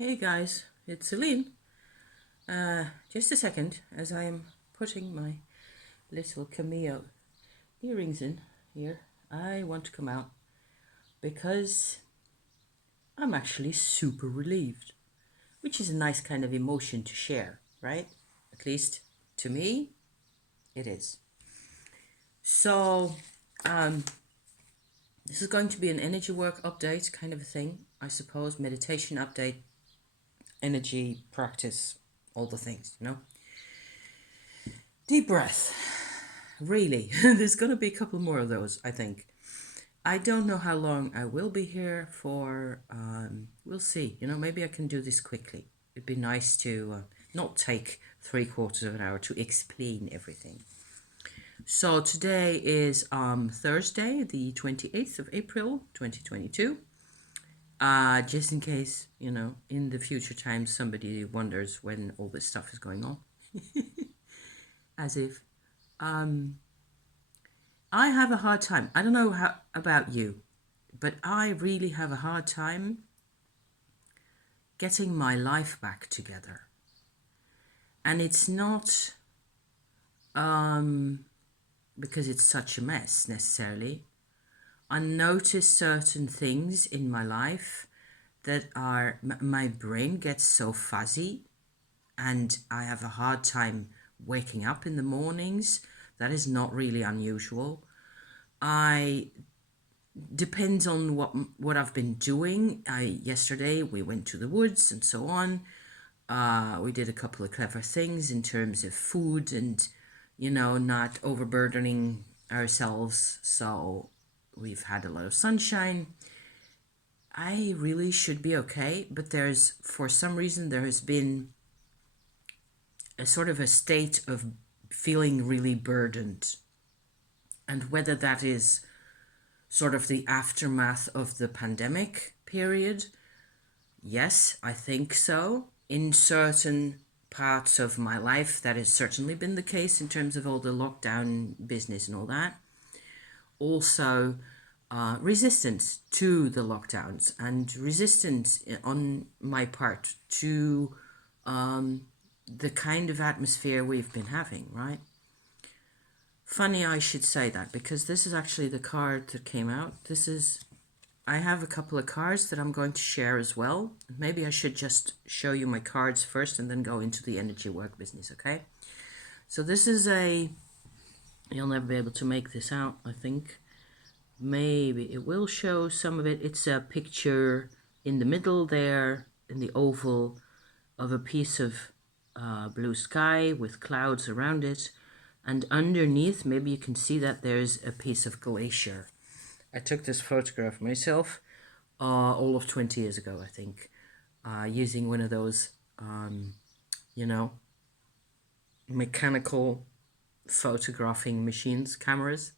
Hey guys, it's Celine. Just a second, as I am putting my little cameo earrings in here, I want to come out because I'm actually super relieved, which is a nice kind of emotion to share, right? At least to me, it is. So, um, this is going to be an energy work update kind of a thing, I suppose, meditation update, energy practice, all the things, Deep breath. Really, there's going to be a couple more of those, I think. I don't know how long I will be here for. We'll see. Maybe I can do this quickly. It'd be nice to not take 3/4 of an hour to explain everything. So today is Thursday, the 28th of April, 2022. Just in case, in the future times somebody wonders when all this stuff is going on. As if. I have a hard time. I don't know how about you, but I really have a hard time getting my life back together. And it's not because it's such a mess necessarily. I notice certain things in my life that are, my brain gets so fuzzy and I have a hard time waking up in the mornings. That is not really unusual. I depends on what I've been doing. Yesterday we went to the woods and so on. We did a couple of clever things in terms of food and not overburdening ourselves. So we've had a lot of sunshine. I really should be okay, but for some reason there has been a sort of a state of feeling really burdened, and whether that is sort of the aftermath of the pandemic period. Yes, I think so. In certain parts of my life, that has certainly been the case in terms of all the lockdown business and all that. Also, resistance to the lockdowns and resistance on my part to the kind of atmosphere we've been having, right? Funny I should say that, because this is actually the card that came out. I have a couple of cards that I'm going to share as well. Maybe I should just show you my cards first and then go into the energy work business, okay? So this is you'll never be able to make this out, I think. Maybe it will show some of it. It's a picture in the middle there, in the oval, of a piece of blue sky with clouds around it. And underneath, maybe you can see that there's a piece of glacier. I took this photograph myself all of 20 years ago, I think, using one of those, mechanical photographing machines, cameras,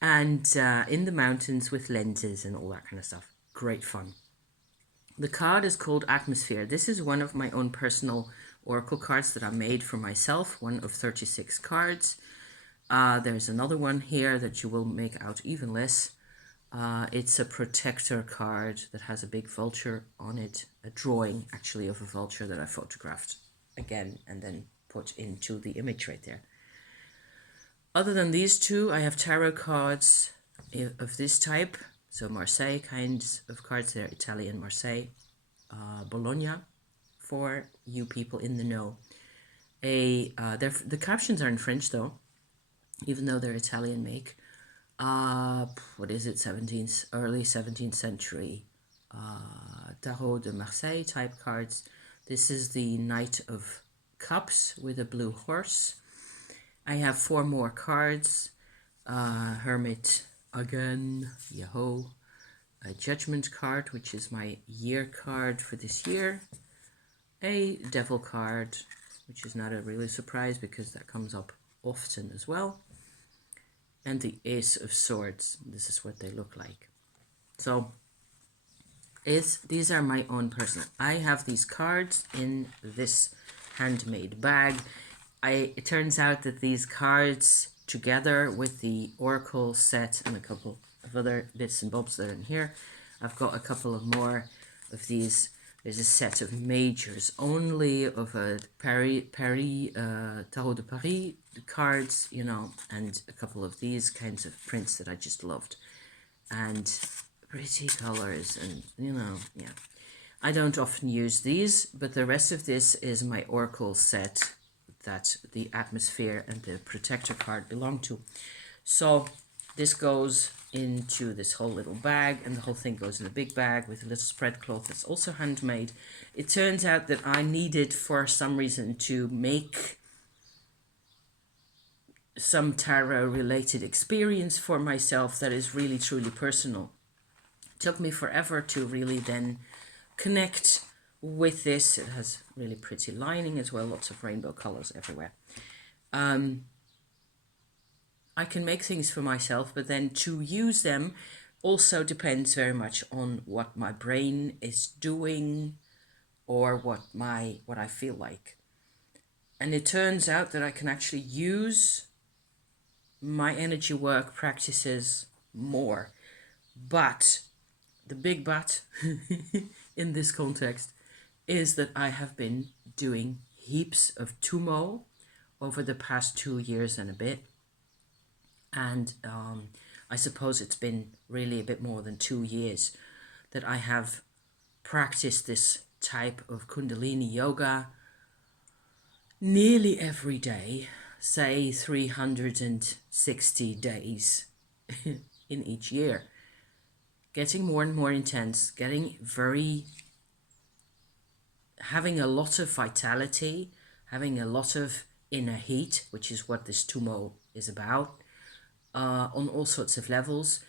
and in the mountains with lenses and all that kind of stuff. Great fun. The card is called Atmosphere. This is one of my own personal oracle cards that I made for myself, one of 36 cards. There's another one here that you will make out even less. It's a protector card that has a big vulture on it, a drawing actually of a vulture that I photographed again and then put into the image right there. Other than these two, I have tarot cards of this type. So Marseille kinds of cards. They're Italian Marseille, Bologna, for you people in the know. The captions are in French though, even though they're Italian make. What is it? Early 17th century Tarot de Marseille type cards. This is the Knight of Cups with a blue horse. I have 4 more cards. Hermit again, Yahoo. A Judgment card, which is my year card for this year. A Devil card, which is not a really surprise because that comes up often as well. And the Ace of Swords. This is what they look like. So these are my own personal. I have these cards in this handmade bag. It turns out that these cards, together with the oracle set and a couple of other bits and bobs that are in here, I've got a couple of more of these. There's a set of majors only of a Tarot de Paris cards, you know, and a couple of these kinds of prints that I just loved. And pretty colors and, you know, yeah. I don't often use these, but the rest of this is my Oracle set that the Atmosphere and the Protector card belong to. So this goes into this whole little bag, and the whole thing goes in a big bag with a little spread cloth that's also handmade. It turns out that I needed, for some reason, to make some tarot related experience for myself that is really truly personal. It took me forever to really then connect with this. It has really pretty lining as well, lots of rainbow colors everywhere. I can make things for myself, but then to use them also depends very much on what my brain is doing or what I feel like. And it turns out that I can actually use my energy work practices more. But the big but in this context is that I have been doing heaps of Tummo over the past 2 years and a bit. And I suppose it's been really a bit more than 2 years that I have practiced this type of Kundalini yoga nearly every day, say 360 days in each year. Getting more and more intense, having a lot of vitality, having a lot of inner heat, which is what this Tummo is about. On all sorts of levels,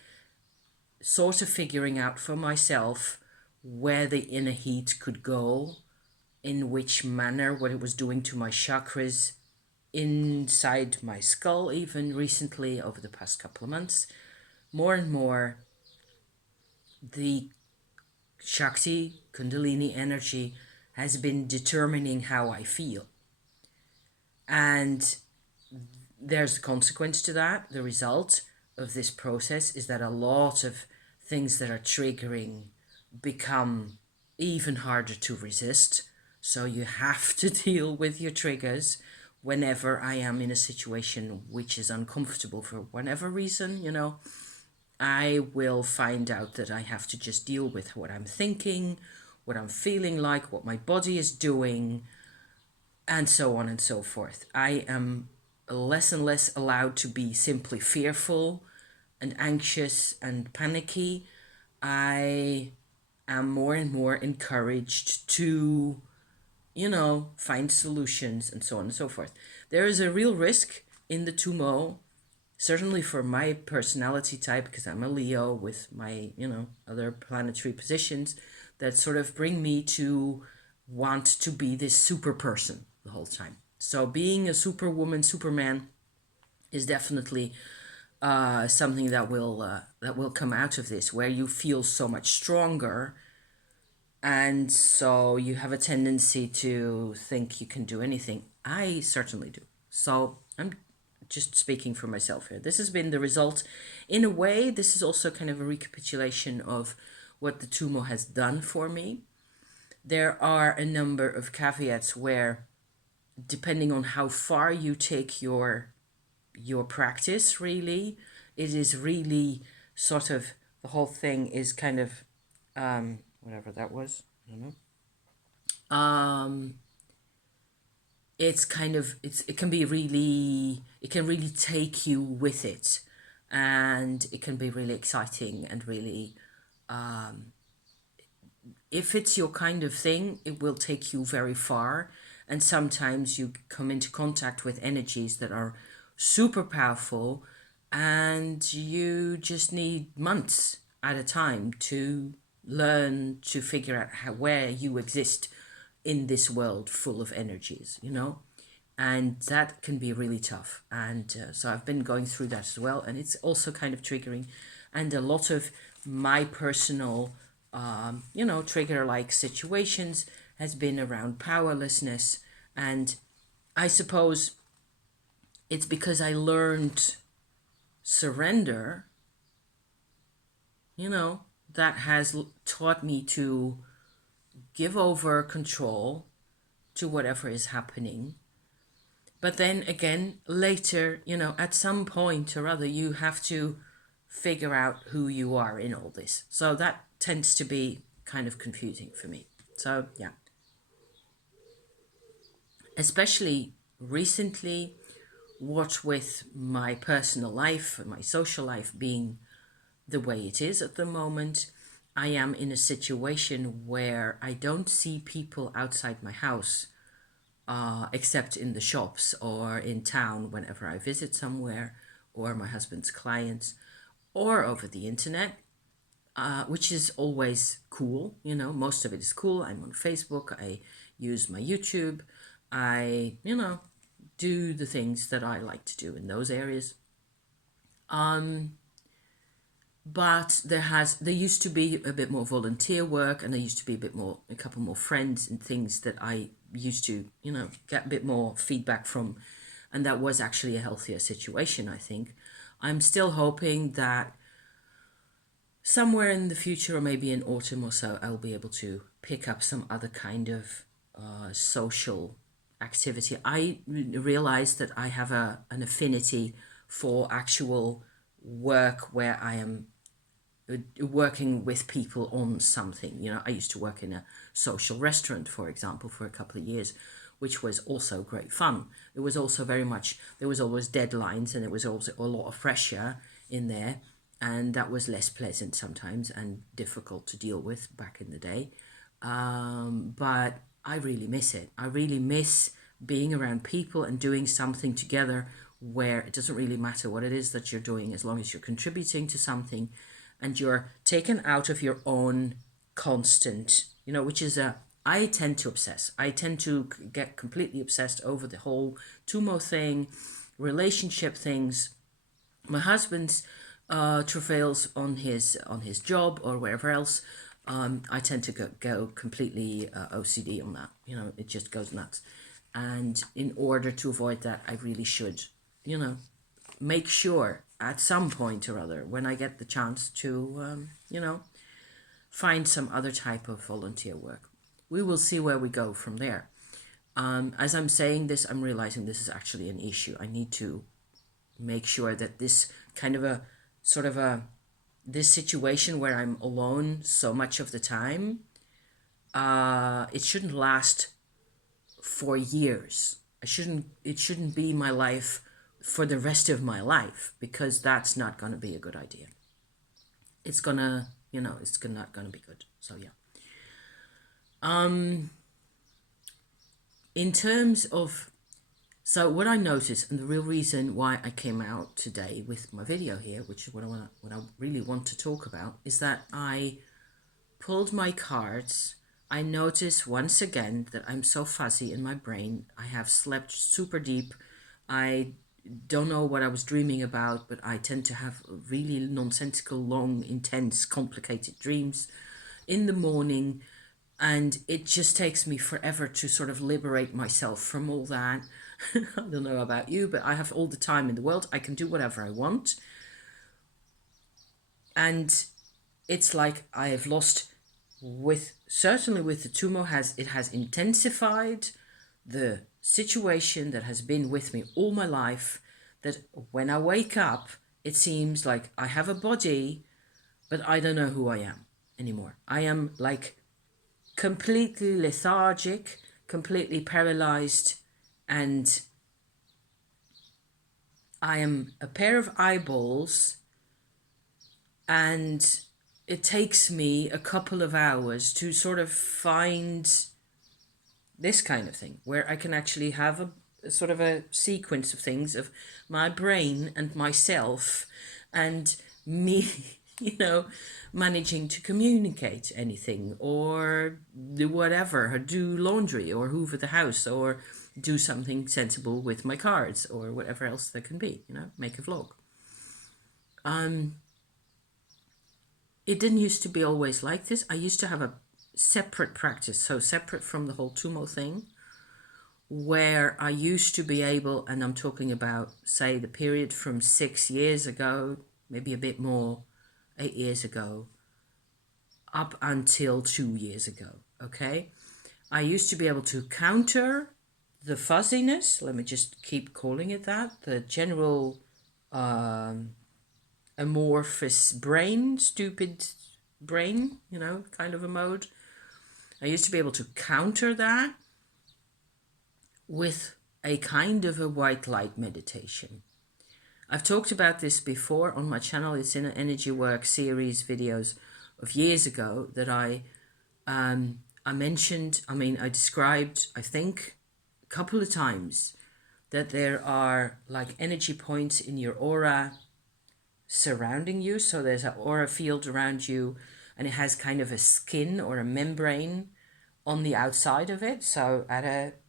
sort of figuring out for myself where the inner heat could go, in which manner, what it was doing to my chakras inside my skull, even recently over the past couple of months. More and more, the Shakti, Kundalini energy has been determining how I feel. And there's a consequence to that. The result of this process is that a lot of things that are triggering become even harder to resist. So you have to deal with your triggers whenever I am in a situation which is uncomfortable for whatever reason, you know. I will find out that I have to just deal with what I'm thinking, what I'm feeling like, what my body is doing, and so on and so forth. I am less and less allowed to be simply fearful and anxious and panicky. I am more and more encouraged to, you know, find solutions and so on and so forth. There is a real risk in the Tummo, certainly for my personality type, because I'm a Leo with my, you know, other planetary positions that sort of bring me to want to be this super person the whole time. So being a superwoman, superman is definitely something that will come out of this, where you feel so much stronger, and so you have a tendency to think you can do anything. I certainly do. So I'm just speaking for myself here. This has been the result. In a way, this is also kind of a recapitulation of what the Tummo has done for me. There are a number of caveats where, depending on how far you take your practice, really, it is really sort of, the whole thing is kind of whatever that was, I don't know. It's kind of, it can really take you with it, and it can be really exciting and really, if it's your kind of thing, it will take you very far. And sometimes you come into contact with energies that are super powerful, and you just need months at a time to learn to figure out where you exist in this world full of energies, you know. And that can be really tough. And so I've been going through that as well, and it's also kind of triggering. And a lot of my personal you know, trigger like situations has been around powerlessness. And I suppose it's because I learned surrender, you know, that has taught me to give over control to whatever is happening. But then again, later, at some point or other, you have to figure out who you are in all this. So that tends to be kind of confusing for me. So, yeah. Especially recently, what with my personal life and my social life being the way it is at the moment, I am in a situation where I don't see people outside my house, except in the shops or in town whenever I visit somewhere, or my husband's clients, or over the internet, which is always cool. Most of it is cool. I'm on Facebook. I use my YouTube. I, do the things that I like to do in those areas. But there used to be a bit more volunteer work, and there used to be a couple more friends and things that I used to, get a bit more feedback from, and that was actually a healthier situation, I think. I'm still hoping that somewhere in the future, or maybe in autumn or so, I'll be able to pick up some other kind of social activity. I realized that I have an affinity for actual work where I am working with people on something. I used to work in a social restaurant, for example, for a couple of years, which was also great fun. It was also very much, there was always deadlines, and it was also a lot of pressure in there, and that was less pleasant sometimes and difficult to deal with back in the day. But I really miss it. I really miss being around people and doing something together where it doesn't really matter what it is that you're doing, as long as you're contributing to something and you're taken out of your own constant, which is I tend to obsess. I tend to get completely obsessed over the whole Tummo thing, relationship things. My husband's travails on his job or wherever else. I tend to go completely OCD on that. It just goes nuts. And in order to avoid that, I really should, make sure at some point or other, when I get the chance to, find some other type of volunteer work. We will see where we go from there. As I'm saying this, I'm realizing this is actually an issue. I need to make sure that this kind of a sort of this situation where I'm alone so much of the time, it shouldn't last for years. It shouldn't be my life for the rest of my life, because that's not going to be a good idea. It's gonna, it's not going to be good. So yeah. In terms of, so what I noticed, and the real reason why I came out today with my video here, which is what I really want to talk about, is that I pulled my cards. I noticed once again that I'm so fuzzy in my brain. I have slept super deep. I don't know what I was dreaming about, but I tend to have really nonsensical, long, intense, complicated dreams in the morning. And it just takes me forever to sort of liberate myself from all that. I don't know about you, but I have all the time in the world. I can do whatever I want. And it's like I have lost, certainly with the Tummo, it has intensified the situation that has been with me all my life, that when I wake up, it seems like I have a body, but I don't know who I am anymore. I am like completely lethargic, completely paralyzed, and I am a pair of eyeballs, and it takes me a couple of hours to sort of find this kind of thing where I can actually have a sort of a sequence of things of my brain and myself and me, managing to communicate anything or do whatever, or do laundry or hoover the house or do something sensible with my cards or whatever else there can be, make a vlog. It didn't used to be always like this. I used to have a separate practice, so separate from the whole Tummo thing, where I used to be able, and I'm talking about, say, the period from 6 years ago, maybe a bit more, 8 years ago, up until 2 years ago. okay? I used to be able to counter the fuzziness, let me just keep calling it that, the general amorphous brain, stupid brain, you know, kind of a mode. I used to be able to counter that with a kind of a white light meditation. I've talked about this before on my channel. It's in an energy work series videos of years ago that I mentioned, I described, I think, a couple of times that there are like energy points in your aura surrounding you. So there's an aura field around you and it has kind of a skin or a membrane on the outside of it. So at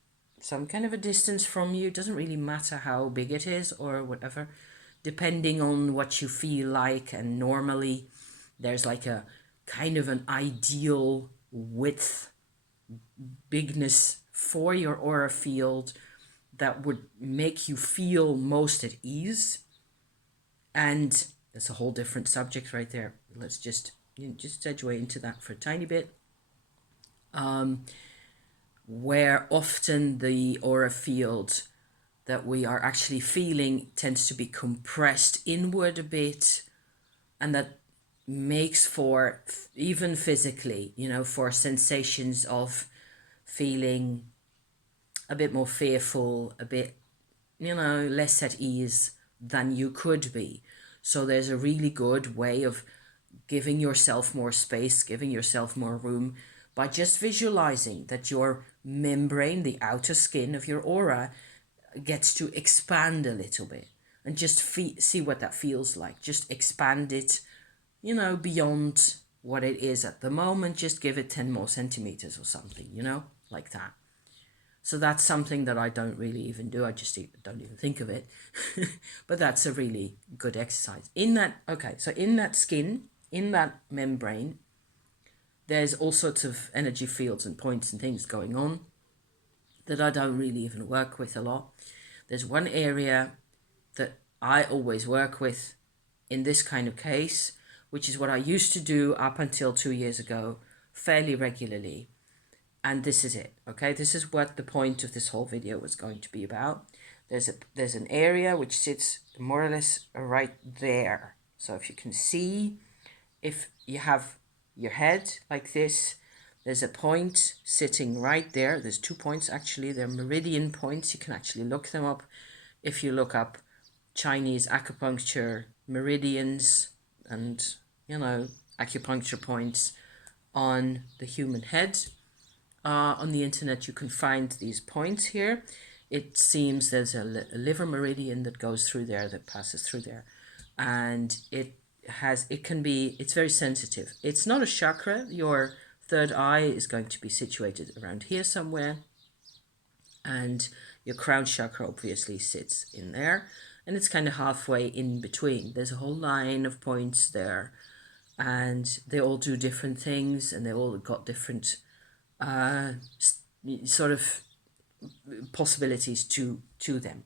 some kind of a distance from you, it doesn't really matter how big it is or whatever, depending on what you feel like. And normally there's like a kind of an ideal width, bigness for your aura field that would make you feel most at ease. And that's a whole different subject right there. Let's just segue into that for a tiny bit. Where often the aura field that we are actually feeling tends to be compressed inward a bit, and that makes for, even physically, you know, for sensations of feeling a bit more fearful, a bit, you know, less at ease than you could be. So there's a really good way of giving yourself more space, giving yourself more room by just visualizing that your membrane, the outer skin of your aura, gets to expand a little bit, and just see what that feels like. Just expand it, you know, beyond what it is at the moment. Just give it 10 more centimeters or something, you know, like that. So that's something that I don't really even do. I just don't even think of it. But that's a really good exercise. In that, okay, so in that skin, in that membrane, there's all sorts of energy fields and points and things going on that I don't really even work with a lot. There's one area that I always work with in this kind of case, which is what I used to do up until 2 years ago, fairly regularly. And this is it, okay? This is what the point of this whole video was going to be about. There's an area which sits more or less right there. So if you can see, if you have your head like this, there's a point sitting right there. There's 2 points actually. They're meridian points. You can actually look them up if you look up Chinese acupuncture meridians and, you know, acupuncture points on the human head. On the internet you can find these points here. It seems there's a liver meridian that goes through there, that passes through there, and it's very sensitive. It's not a chakra. Your third eye is going to be situated around here somewhere, and your crown chakra obviously sits in there, and it's kind of halfway in between. There's a whole line of points there, and they all do different things, and they all got different sort of possibilities to them.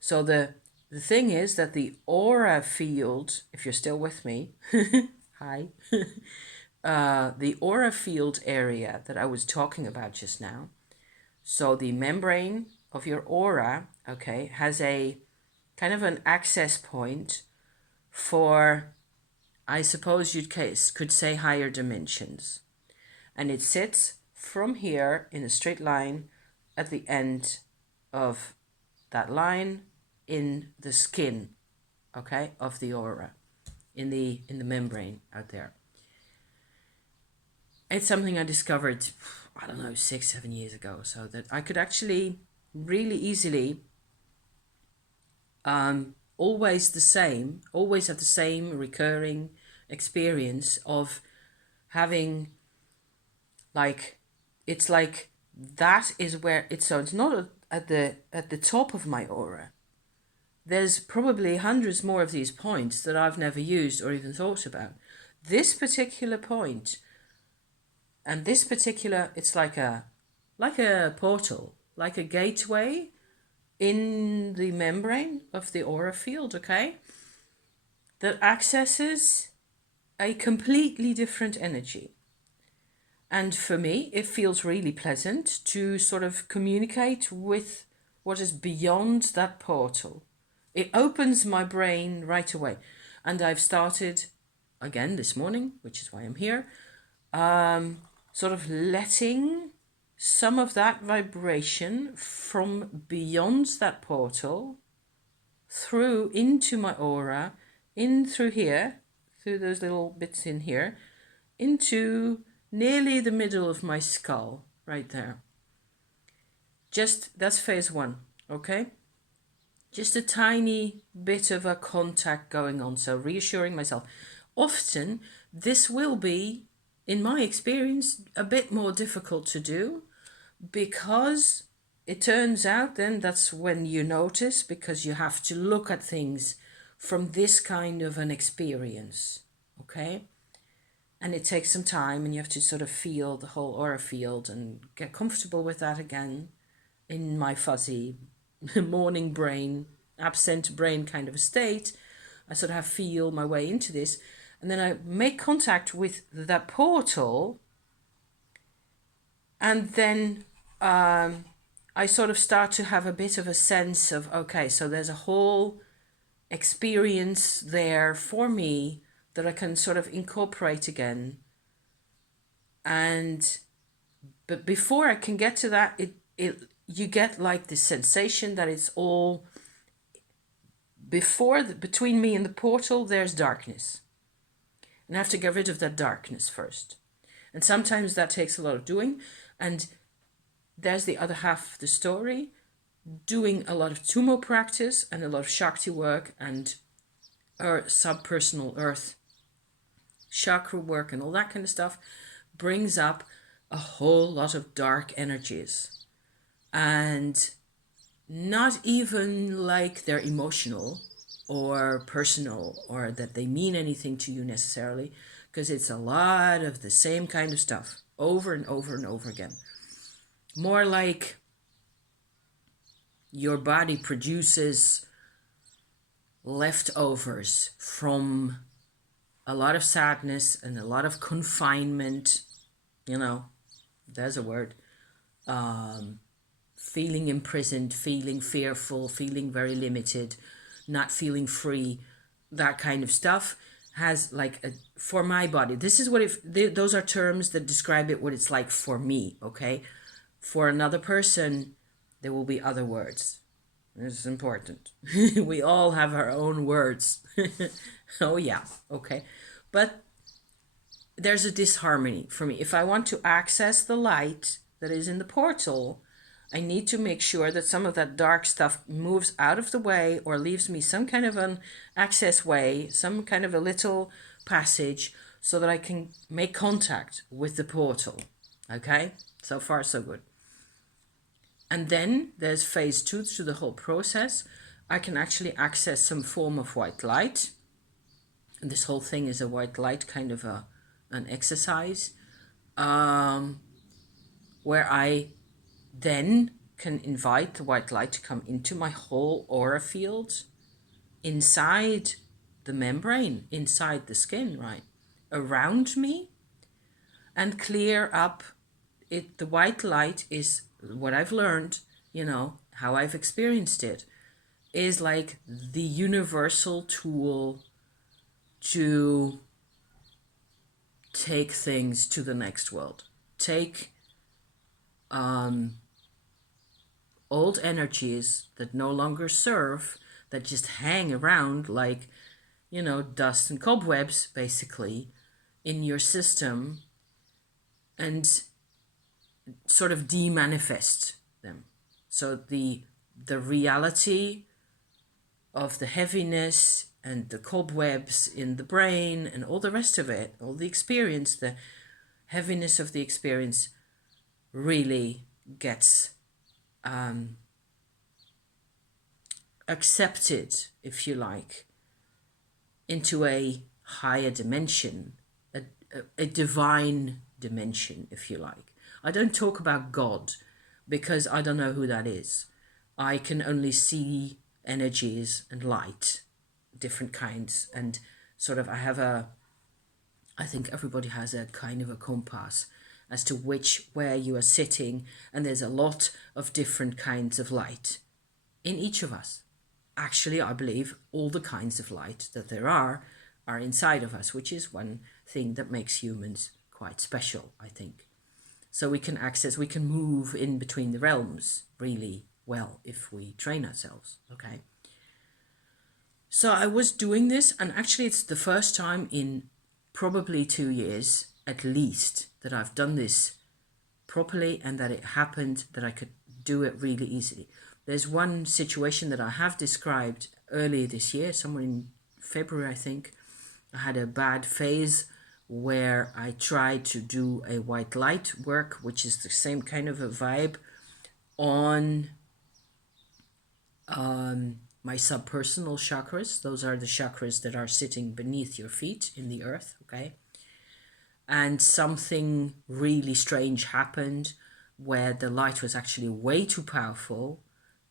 So the thing is that the aura field, if you're still with me, hi, the aura field area that I was talking about just now, so the membrane of your aura, okay, has a kind of an access point for, I suppose you could say, higher dimensions. And it sits from here in a straight line at the end of that line in the skin, okay, of the aura, in the membrane out there. It's something I discovered, I don't know, 6-7 years ago, so that I could actually really easily always have the same recurring experience of having, like, it's like that is where it's, so it's not at the top of my aura. There's probably hundreds more of these points that I've never used or even thought about. This particular point, and this particular, it's like a portal, like a gateway in the membrane of the aura field, okay, that accesses a completely different energy. And for me, it feels really pleasant to sort of communicate with what is beyond that portal. It opens my brain right away. And I've started again this morning, which is why I'm here, sort of letting some of that vibration from beyond that portal through into my aura, in through here, through those little bits in here, into nearly the middle of my skull, right there. Just, that's phase one, okay? Just a tiny bit of a contact going on, so reassuring myself. Often, this will be, in my experience, a bit more difficult to do because it turns out then that's when you notice, because you have to look at things from this kind of an experience, okay? And it takes some time, and you have to sort of feel the whole aura field and get comfortable with that again in my fuzzy morning brain, absent brain kind of a state. I sort of have feel my way into this, and then I make contact with that portal, and then I sort of start to have a bit of a sense of, okay, so there's a whole experience there for me that I can sort of incorporate again. And but before I can get to that, you get like this sensation that it's all between me and the portal there's darkness, and I have to get rid of that darkness first. And sometimes that takes a lot of doing, and there's the other half of the story, doing a lot of Tummo practice and a lot of Shakti work and subpersonal earth chakra work and all that kind of stuff brings up a whole lot of dark energies. And not even like they're emotional or personal or that they mean anything to you necessarily, because it's a lot of the same kind of stuff over and over and over again. More like your body produces leftovers from a lot of sadness and a lot of confinement, there's a word, feeling imprisoned, feeling fearful, feeling very limited, not feeling free, that kind of stuff has for my body. This is what those are terms that describe it, what it's like for me, okay? For another person, there will be other words. This is important. We all have our own words. Oh yeah, okay. But there's a disharmony for me. If I want to access the light that is in the portal, I need to make sure that some of that dark stuff moves out of the way or leaves me some kind of an access way, some kind of a little passage so that I can make contact with the portal. Okay? So far, so good. And then there's phase two through the whole process. I can actually access some form of white light. And this whole thing is a white light kind of an exercise where I then can invite the white light to come into my whole aura field inside the membrane, inside the skin, right, around me, and clear up it. The white light is what I've learned, how I've experienced it, is like the universal tool to take things to the next world. Take old energies that no longer serve, that just hang around like, dust and cobwebs, basically, in your system, and sort of de-manifest them. So the reality of the heaviness and the cobwebs in the brain and all the rest of it, all the experience, the heaviness of the experience really gets accepted, if you like, into a higher dimension, a divine dimension, if you like. I don't talk about God because I don't know who that is. I can only see energies and light, different kinds, and sort of I think everybody has a kind of a compass, as to where you are sitting, and there's a lot of different kinds of light in each of us. Actually, I believe all the kinds of light that there are inside of us, which is one thing that makes humans quite special, I think. So we can move in between the realms really well if we train ourselves, okay? So I was doing this, and actually it's the first time in probably 2 years at least that I've done this properly, and that it happened that I could do it really easily. There's one situation that I have described earlier this year, somewhere in February, I think. I had a bad phase where I tried to do a white light work, which is the same kind of a vibe, on my subpersonal chakras. Those are the chakras that are sitting beneath your feet in the earth, okay? And something really strange happened where the light was actually way too powerful,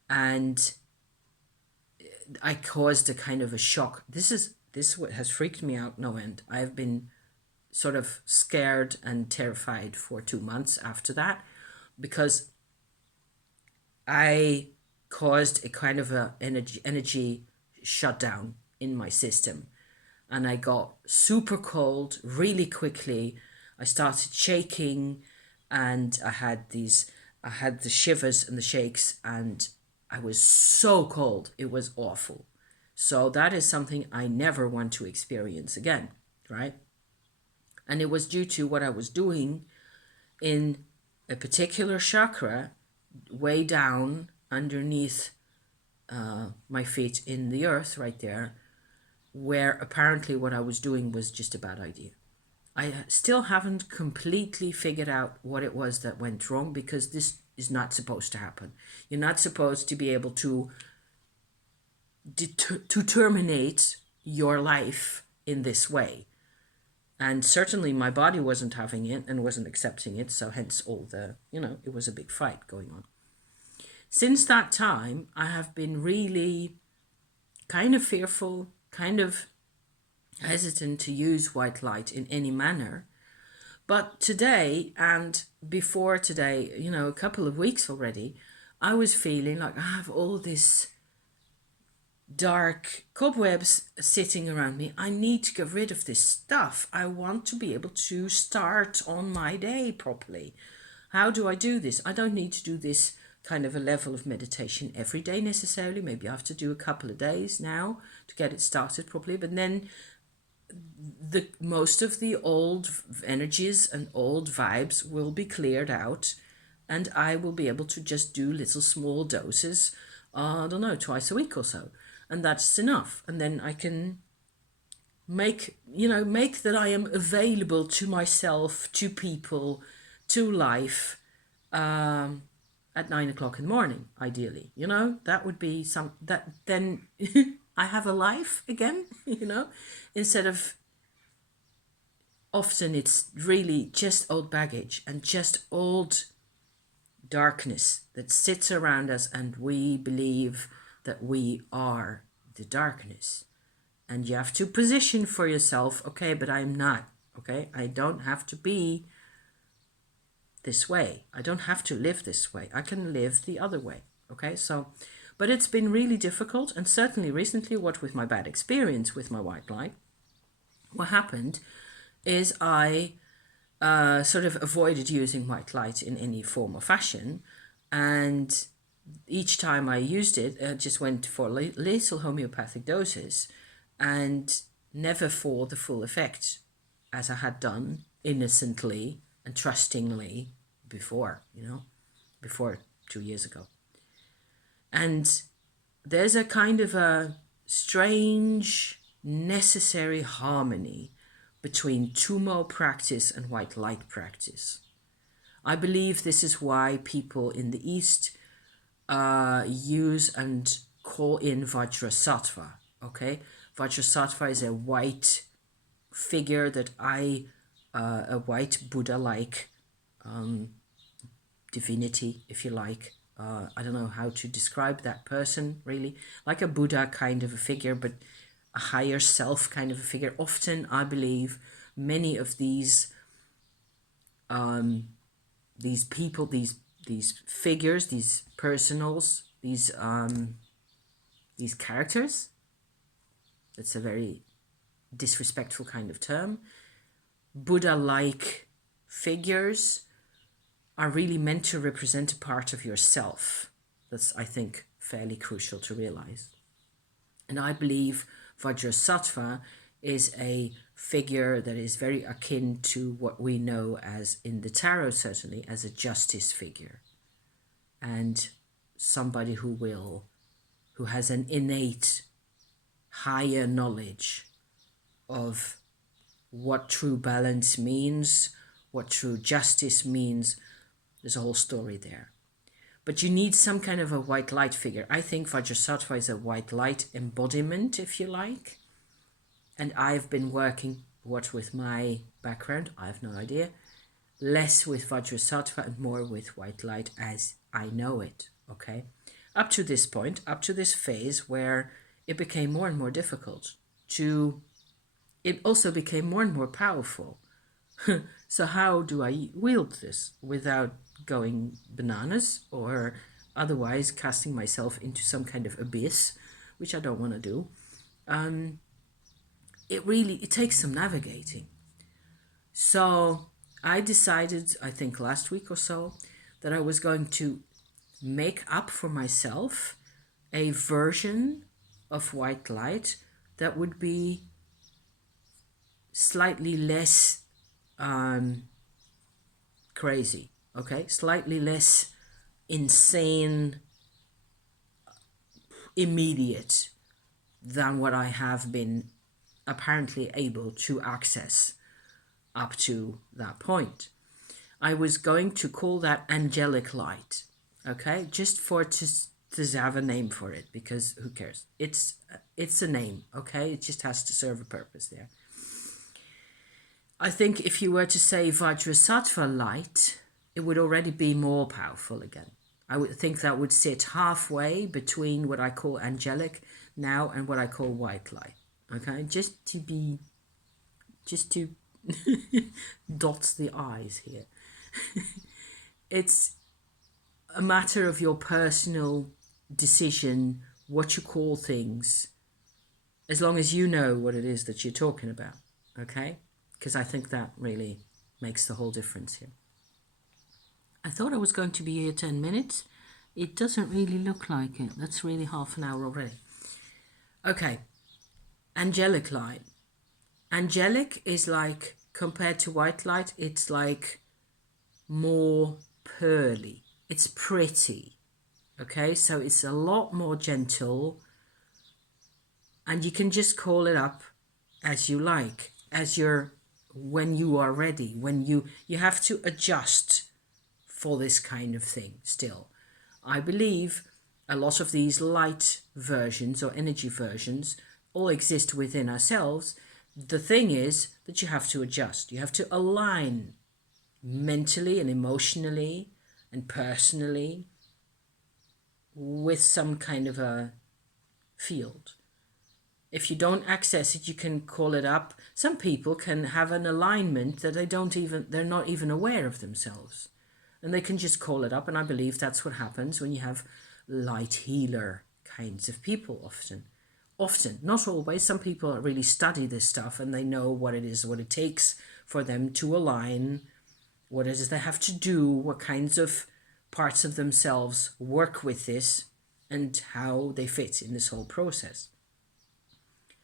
and I caused a kind of a shock. This has freaked me out no end. I've been sort of scared and terrified for 2 months after that, because I caused a kind of a energy shutdown in my system, and I got super cold really quickly. I started shaking, and I had the shivers and the shakes, and I was so cold. It was awful. So that is something I never want to experience again, right? And it was due to what I was doing in a particular chakra way down underneath my feet in the earth right there, where apparently what I was doing was just a bad idea. I still haven't completely figured out what it was that went wrong, because this is not supposed to happen. You're not supposed to be able to terminate your life in this way. And certainly my body wasn't having it and wasn't accepting it, so hence all the, it was a big fight going on. Since that time, I have been really kind of fearful, kind of hesitant to use white light in any manner. But today, and before today, a couple of weeks already, I was feeling like I have all this dark cobwebs sitting around me. I need to get rid of this stuff. I want to be able to start on my day properly. How do I do this? I don't need to do this kind of a level of meditation every day necessarily. Maybe I have to do a couple of days now to get it started properly. But then most of the old energies and old vibes will be cleared out, and I will be able to just do little small doses, I don't know, twice a week or so. And that's enough. And then I can make that I am available to myself, to people, to life, at 9 o'clock in the morning, ideally. That would be that then I have a life again, instead of, often it's really just old baggage and just old darkness that sits around us, and we believe that we are the darkness. And you have to position for yourself, okay, but I'm not, okay? I don't have to be this way. I don't have to live this way. I can live the other way, okay? So, but it's been really difficult, and certainly recently, what with my bad experience with my white light, what happened is I sort of avoided using white light in any form or fashion, and each time I used it, I just went for little homeopathic doses, and never for the full effect, as I had done innocently and trustingly before, before 2 years ago. And there's a kind of a strange, necessary harmony between Tummo practice and white light practice. I believe this is why people in the East use and call in Vajrasattva, okay? Vajrasattva is a white figure that a white Buddha-like divinity, if you like. I don't know how to describe that person, really. Like a Buddha kind of a figure, but a higher self kind of a figure. Often, I believe, many of these these people, these figures, these personals, these characters. That's a very disrespectful kind of term. Buddha-like figures are really meant to represent a part of yourself. That's, I think, fairly crucial to realize. And I believe Vajrasattva is a figure that is very akin to what we know as, in the tarot certainly, as a justice figure. And somebody who has an innate higher knowledge of what true balance means, what true justice means. There's a whole story there. But you need some kind of a white light figure. I think Vajrasattva is a white light embodiment, if you like. And I've been working, what with my background, I have no idea, less with Vajrasattva and more with white light as I know it, okay? Up to this point, up to this phase where it became more and more difficult it also became more and more powerful. So how do I wield this without going bananas or otherwise casting myself into some kind of abyss, which I don't want to do? It takes some navigating. So I decided, I think last week or so, that I was going to make up for myself a version of white light that would be slightly less crazy, okay? Slightly less insane, immediate than what I have been apparently able to access up to that point. I was going to call that angelic light, okay? Just to have a name for it, because who cares? It's a name, okay? It just has to serve a purpose there. I think if you were to say Vajrasattva light, it would already be more powerful again. I would think that would sit halfway between what I call angelic now and what I call white light. Okay, just to dot the I's here. It's a matter of your personal decision, what you call things, as long as you know what it is that you're talking about, okay? Because I think that really makes the whole difference here. I thought I was going to be here 10 minutes. It doesn't really look like it. That's really half an hour already. Okay, angelic light. Angelic is like, compared to white light, it's like more pearly. It's pretty. Okay, so it's a lot more gentle. And you can just call it up as you like, when you are ready, when you have to adjust for this kind of thing still. I believe a lot of these light versions or energy versions all exist within ourselves. The thing is that you have to adjust. You have to align mentally and emotionally and personally with some kind of a field. If you don't access it, you can call it up. Some people can have an alignment that they're not even aware of themselves. And they can just call it up. And I believe that's what happens when you have light healer kinds of people often. Often, not always. Some people really study this stuff and they know what it is, what it takes for them to align, what it is they have to do, what kinds of parts of themselves work with this, and how they fit in this whole process.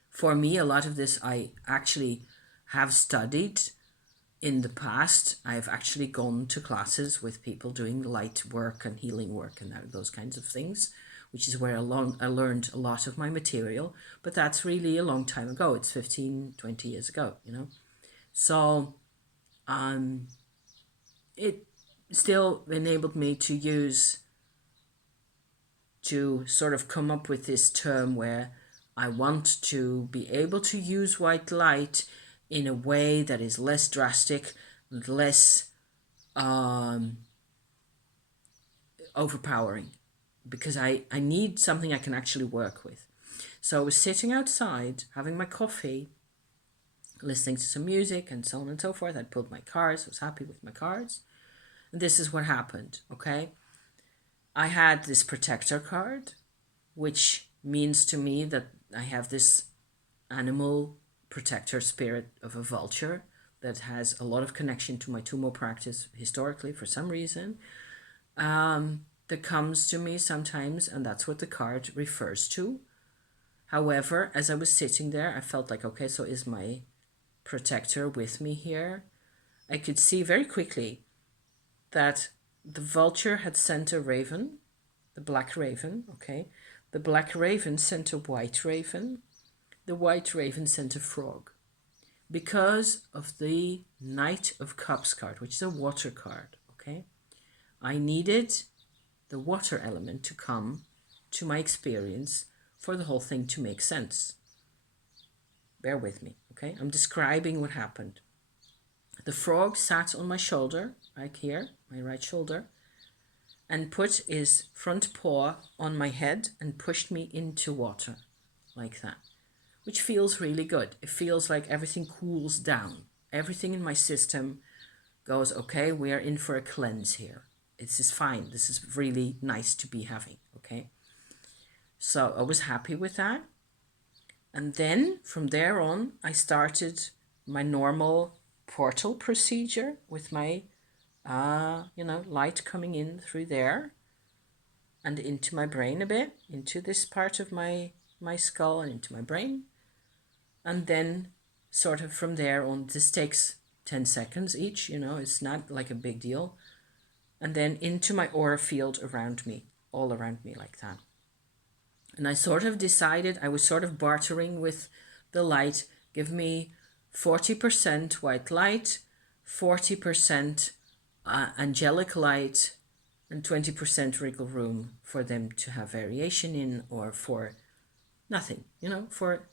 For me, a lot of this I actually have studied in the past. I've actually gone to classes with people doing light work and healing work and those kinds of things, which is where I learned a lot of my material. But that's really a long time ago. It's 15, 20 years ago, you know. So it still enabled me to sort of come up with this term where I want to be able to use white light in a way that is less drastic, less overpowering, because I need something I can actually work with. So I was sitting outside having my coffee listening to some music and so on and so forth. I'd pulled my cards. I was happy with my cards. And this is what happened, okay? I had this protector card, which means to me that I have this animal protector spirit of a vulture that has a lot of connection to my Tummo practice historically for some reason, that comes to me sometimes, and that's what the card refers to. However, as I was sitting there, I felt like, okay, so is my protector with me here? I could see very quickly that the vulture had sent a raven, the black raven, okay? The black raven sent a white raven. The white raven sent a frog. Because of the Knight of Cups card, which is a water card, okay? I needed the water element to come to my experience for the whole thing to make sense. Bear with me, okay? I'm describing what happened. The frog sat on my shoulder, right here, my right shoulder, and put his front paw on my head and pushed me into water, like that, which feels really good. It feels like everything cools down. Everything in my system goes, okay, we are in for a cleanse here. This is fine. This is really nice to be having, okay? So I was happy with that. And then from there on, I started my normal portal procedure with my, light coming in through there and into my brain a bit, into this part of my skull and into my brain. And then sort of from there on, this takes 10 seconds each, it's not like a big deal. And then into my aura field around me, all around me like that. And I sort of decided, I was sort of bartering with the light, give me 40% white light, 40% angelic light, and 20% wriggle room for them to have variation in, or for nothing, for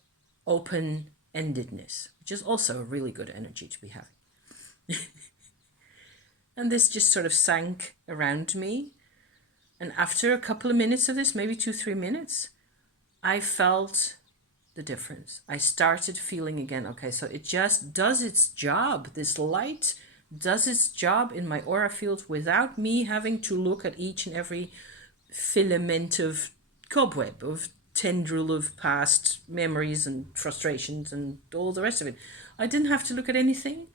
open-endedness, which is also a really good energy to be having. And this just sort of sank around me. And after a couple of minutes of this, maybe 2-3 minutes, I felt the difference. I started feeling again, okay, so it just does its job. This light does its job in my aura field without me having to look at each and every filament of cobweb, of tendril of past memories and frustrations and all the rest of it. I didn't have to look at anything.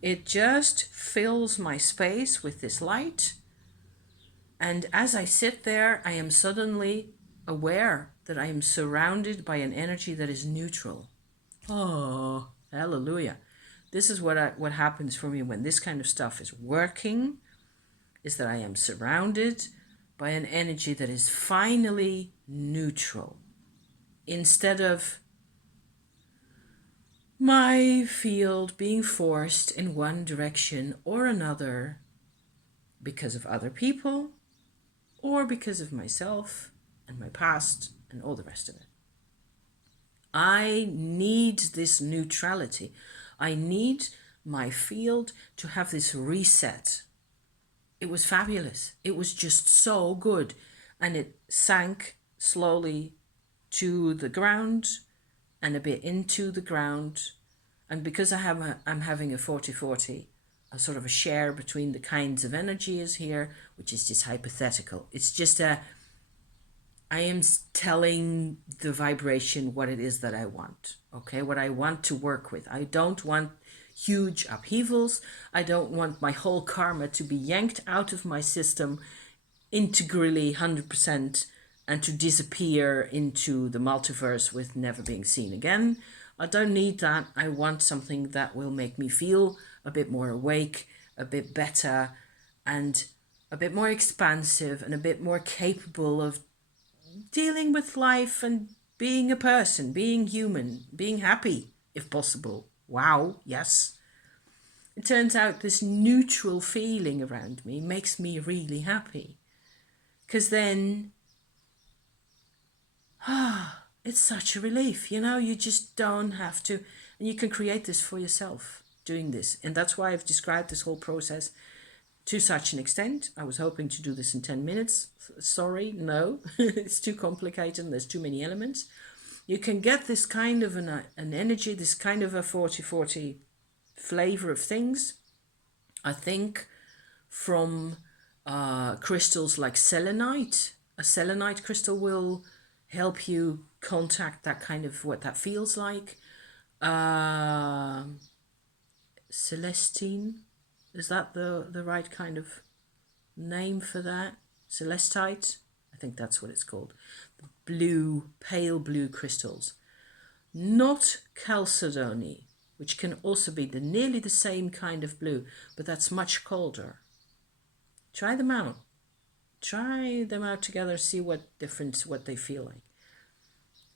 It just fills my space with this light. And as I sit there, I am suddenly aware that I am surrounded by an energy that is neutral. Oh, hallelujah. This is what happens for me when this kind of stuff is working, is that I am surrounded by an energy that is finally neutral. Instead of my field being forced in one direction or another because of other people or because of myself and my past and all the rest of it. I need this neutrality. I need my field to have this reset. It was fabulous. It was just so good. And it sank slowly to the ground and a bit into the ground. And because I'm having a 40-40, a sort of a share between the kinds of energies here, which is just hypothetical. It's just I am telling the vibration what it is that I want, okay? What I want to work with. I don't want huge upheavals. I don't want my whole karma to be yanked out of my system integrally 100% and to disappear into the multiverse with never being seen again. I don't need that. I want something that will make me feel a bit more awake, a bit better, and a bit more expansive and a bit more capable of dealing with life and being a person, being human, being happy, if possible. Wow, yes. It turns out this neutral feeling around me makes me really happy. Because then, it's such a relief, you just don't have to, and you can create this for yourself doing this. And that's why I've described this whole process to such an extent. I was hoping to do this in 10 minutes. Sorry, no, it's too complicated and there's too many elements. You can get this kind of an energy, this kind of a 40-40 flavor of things, I think, from crystals like selenite. A selenite crystal will help you contact that kind of what that feels like. Celestine, is that the right kind of name for that? Celestite, I think that's what it's called. The blue, pale blue crystals. Not chalcedony, which can also be nearly the same kind of blue, but that's much colder. Try them out. Try them out together, see what difference, what they feel like.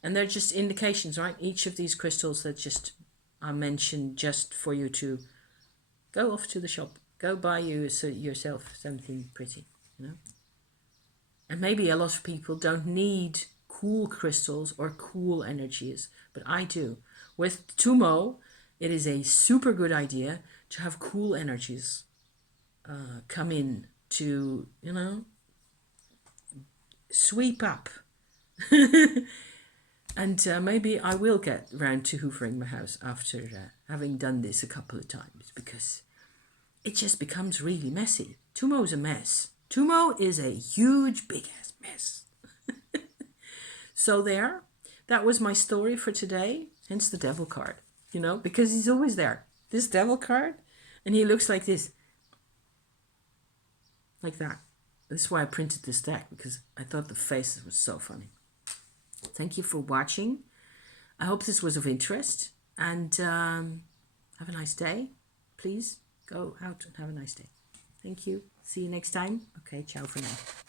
And they're just indications, right? Each of these crystals that just are mentioned just for you to go off to the shop, go buy yourself something pretty, you know. And maybe a lot of people don't need cool crystals or cool energies, but I do. With Tummo, it is a super good idea to have cool energies come in to, you know, sweep up. And maybe I will get round to hoovering my house after having done this a couple of times, because it just becomes really messy. Tummo is a mess. Tummo is a huge, big-ass mess. So there, that was my story for today, hence the devil card, you know, because he's always there. This devil card, and he looks like this. Like that. That's why I printed this deck, because I thought the faces were so funny. Thank you for watching. I hope this was of interest, and have a nice day. Please go out and have a nice day. Thank you. See you next time. Okay, ciao for now.